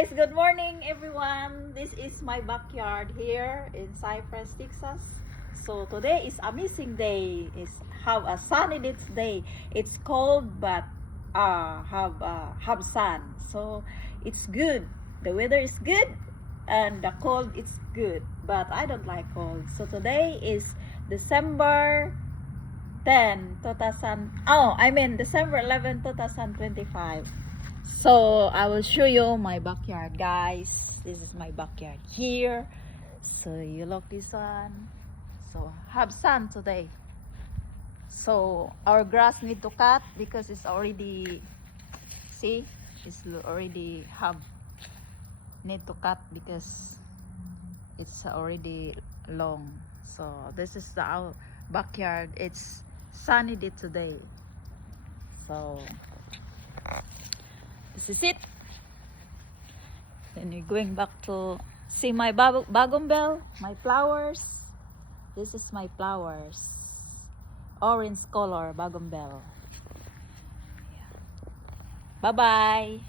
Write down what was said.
guys, good morning everyone. This is my backyard here in Cypress, Texas. So today is amazing day. It's have a sunny day. It's cold but have sun. So it's good. The weather is good and the cold is good. But I don't like cold. So today is December 11, 2025. So I will show you my backyard, guys. This is my backyard here. So you look this one. So have sun today. So our grass need to cut because it's already, see, it's already need to cut because it's already long. So this is our backyard. It's sunny day today. So this is it. Then we're going back to see my bougainvillea, my flowers. This is my flowers. Orange color bougainvillea. Yeah. Bye-bye.